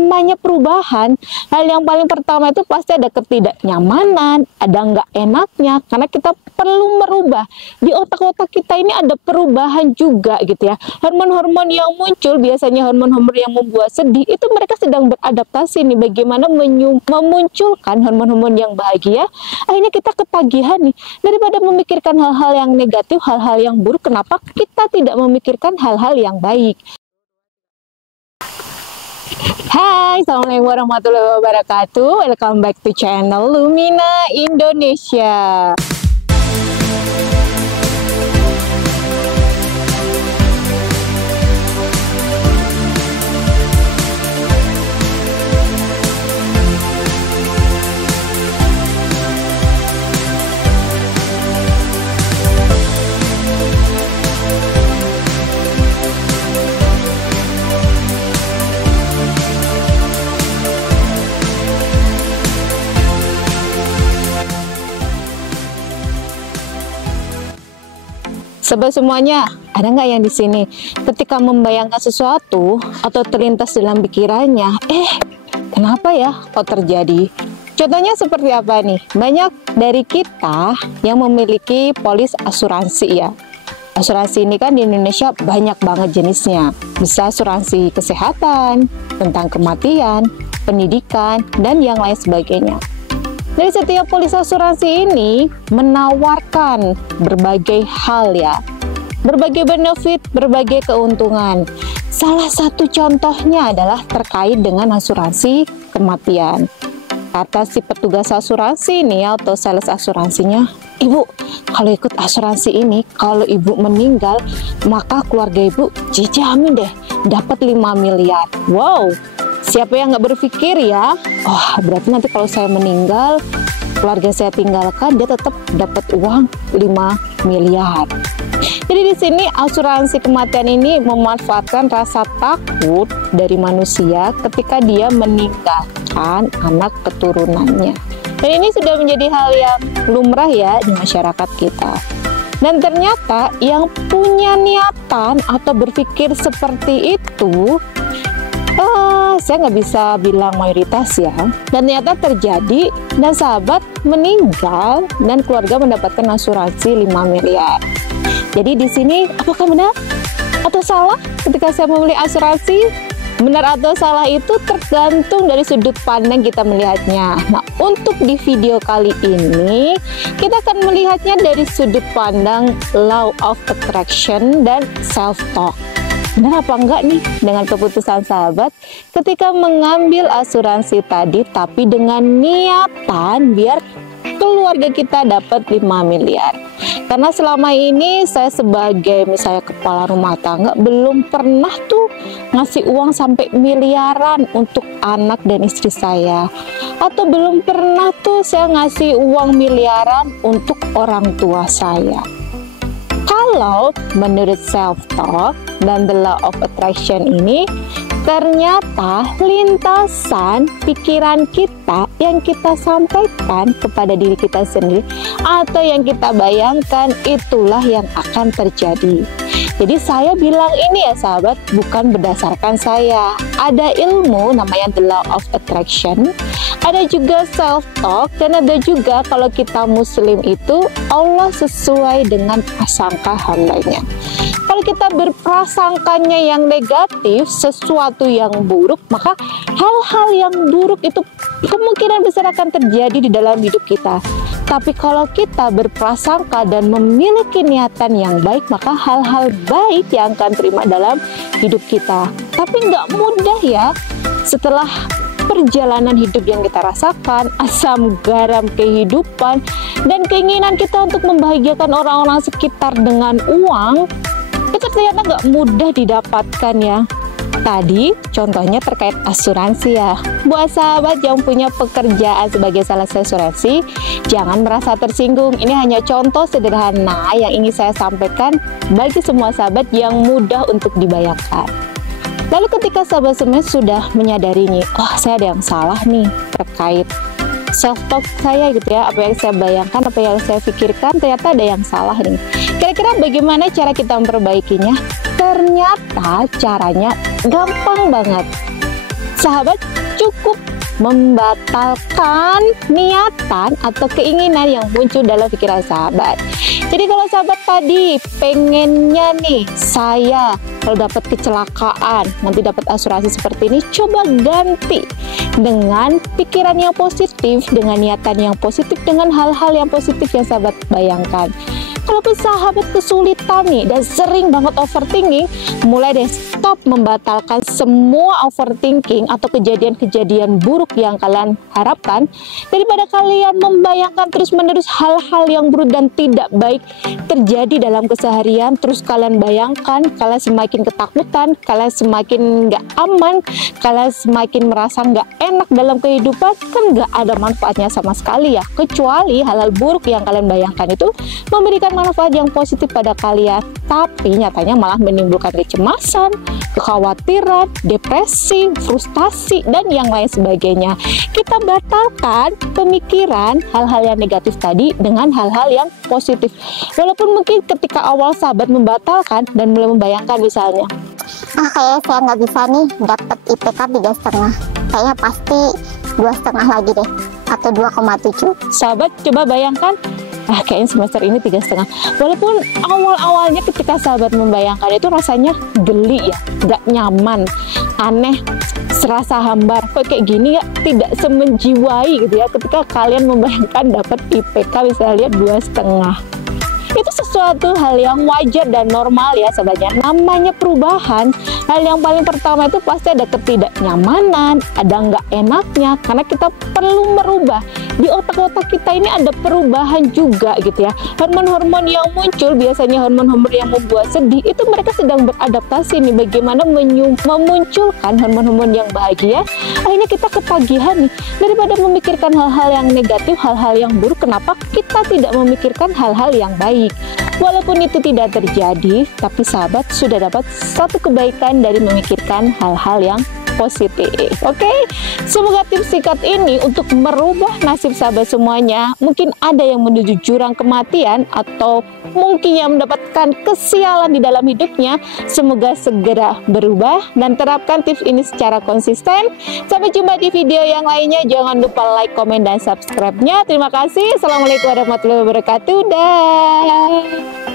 namanya perubahan, hal yang paling pertama itu pasti ada ketidaknyamanan, ada nggak enaknya, karena kita perlu merubah. Di otak-otak kita ini ada perubahan juga gitu ya. Hormon-hormon yang muncul, biasanya hormon-hormon yang membuat sedih, itu mereka sedang beradaptasi nih, bagaimana memunculkan hormon-hormon yang bahagia. Akhirnya kita ketagihan nih, daripada memikirkan hal-hal yang negatif, hal-hal yang buruk, kenapa kita tidak memikirkan hal-hal yang baik? Hai, assalamualaikum warahmatullahi wabarakatuh. Welcome back to channel Lumina Indonesia. Sobat semuanya, ada nggak yang di sini ketika membayangkan sesuatu atau terlintas dalam pikirannya, kenapa ya kok terjadi? Contohnya seperti apa nih? Banyak dari kita yang memiliki polis asuransi ya. Asuransi ini kan di Indonesia banyak banget jenisnya. Bisa asuransi kesehatan, tentang kematian, pendidikan, dan yang lain sebagainya. Dari setiap polis asuransi ini menawarkan berbagai hal ya, berbagai benefit, berbagai keuntungan. Salah satu contohnya adalah terkait dengan asuransi kematian. Kata si petugas asuransi ini atau sales asuransinya, "Ibu, kalau ikut asuransi ini, kalau ibu meninggal, maka keluarga ibu dijamin deh dapat 5 miliar. Wow, siapa yang nggak berpikir ya, berarti nanti kalau saya meninggal, keluarga saya tinggalkan, dia tetap dapat uang 5 miliar. Jadi di sini asuransi kematian ini memanfaatkan rasa takut dari manusia ketika dia meninggalkan anak keturunannya. Dan ini sudah menjadi hal yang lumrah ya di masyarakat kita. Dan ternyata yang punya niatan atau berpikir seperti itu, saya nggak bisa bilang mayoritas ya, dan ternyata terjadi, dan sahabat meninggal dan keluarga mendapatkan asuransi 5 miliar. Jadi di sini apakah benar atau salah ketika saya membeli asuransi? Benar atau salah itu tergantung dari sudut pandang kita melihatnya. Nah, untuk di video kali ini kita akan melihatnya dari sudut pandang law of attraction dan self-talk. Benar apa enggak nih dengan keputusan sahabat ketika mengambil asuransi tadi, tapi dengan niatan biar keluarga kita dapat 5 miliar. Karena selama ini saya sebagai misalnya kepala rumah tangga belum pernah tuh ngasih uang sampai miliaran untuk anak dan istri saya, atau belum pernah tuh saya ngasih uang miliaran untuk orang tua saya. Kalau menurut self-talk dan the law of attraction ini, ternyata lintasan pikiran kita yang kita sampaikan kepada diri kita sendiri atau yang kita bayangkan, itulah yang akan terjadi. Jadi saya bilang ini ya sahabat, bukan berdasarkan saya. Ada ilmu namanya the law of attraction, ada juga self-talk, dan ada juga kalau kita muslim itu Allah sesuai dengan prasangka hambanya. Kalau kita berprasangkanya yang negatif, sesuatu yang buruk, maka hal-hal yang buruk itu kemungkinan besar akan terjadi di dalam hidup kita. Tapi kalau kita berprasangka dan memiliki niatan yang baik, maka hal-hal baik yang akan terima dalam hidup kita. Tapi nggak mudah ya. Setelah perjalanan hidup yang kita rasakan, asam garam kehidupan, dan keinginan kita untuk membahagiakan orang-orang sekitar dengan uang, itu ternyata nggak mudah didapatkan ya. Tadi contohnya terkait asuransi ya. Buat sahabat yang punya pekerjaan sebagai sales asuransi, jangan merasa tersinggung. Ini hanya contoh sederhana yang ingin saya sampaikan bagi semua sahabat yang mudah untuk dibayangkan. Lalu ketika sahabat semua sudah menyadari nih, saya ada yang salah nih terkait self-talk saya gitu ya, apa yang saya bayangkan, apa yang saya pikirkan, ternyata ada yang salah nih. Kira-kira bagaimana cara kita memperbaikinya? Ternyata caranya gampang banget. sahabat cukup membatalkan niatan atau keinginan yang muncul dalam pikiran sahabat. Jadi kalau sahabat tadi pengennya nih, saya kalau dapat kecelakaan nanti dapat asuransi seperti ini, coba ganti dengan pikiran yang positif, dengan niatan yang positif, dengan hal-hal yang positif yang sahabat bayangkan. Kalaupun sahabat kesulitan nih dan sering banget overthinking, mulai deh stop membatalkan semua overthinking atau kejadian-kejadian buruk yang kalian harapkan, daripada kalian membayangkan terus-menerus hal-hal yang buruk dan tidak baik terjadi dalam keseharian. Terus kalian bayangkan, kalian semakin ketakutan, kalian semakin nggak aman, kalian semakin merasa nggak enak dalam kehidupan, kan nggak ada manfaatnya sama sekali ya, kecuali hal-hal buruk yang kalian bayangkan itu memberikan manfaat yang positif pada kalian, tapi nyatanya malah menimbulkan kecemasan, kekhawatiran, depresi, frustasi, dan yang lain sebagainya. Kita batalkan pemikiran hal-hal yang negatif tadi dengan hal-hal yang positif. Walaupun mungkin ketika awal sahabat membatalkan dan mulai membayangkan misalnya, kayaknya saya nggak bisa nih dapat IPK 3,5, kayaknya pasti 2,5 lagi deh, atau 2,7. sahabat coba bayangkan, kayaknya semester ini 3,5. Walaupun awal-awalnya ketika sahabat membayangkan itu rasanya geli ya, nggak nyaman, aneh, serasa hambar, kok kayak gini ya, tidak semenjiwai gitu ya ketika kalian membayangkan dapat IPK misalnya 2,5. Itu sesuatu hal yang wajar dan normal ya sahabatnya. Namanya perubahan, hal yang paling pertama itu pasti ada ketidaknyamanan, ada nggak enaknya, karena kita perlu merubah. Di otak-otak kita ini ada perubahan juga gitu ya. Hormon-hormon yang muncul, biasanya hormon-hormon yang membuat sedih, itu mereka sedang beradaptasi nih, bagaimana memunculkan hormon-hormon yang bahagia. Akhirnya kita ketagihan nih, daripada memikirkan hal-hal yang negatif, hal-hal yang buruk, kenapa kita tidak memikirkan hal-hal yang baik? Walaupun itu tidak terjadi, tapi sahabat sudah dapat satu kebaikan dari memikirkan hal-hal yang positif. Oke, semoga tips singkat ini untuk merubah nasib sahabat semuanya. Mungkin ada yang menuju jurang kematian atau mungkin yang mendapatkan kesialan di dalam hidupnya. Semoga segera berubah dan terapkan tips ini secara konsisten. Sampai jumpa di video yang lainnya. Jangan lupa like, komen, dan subscribe-nya. Terima kasih. Assalamualaikum warahmatullahi wabarakatuh. Dah.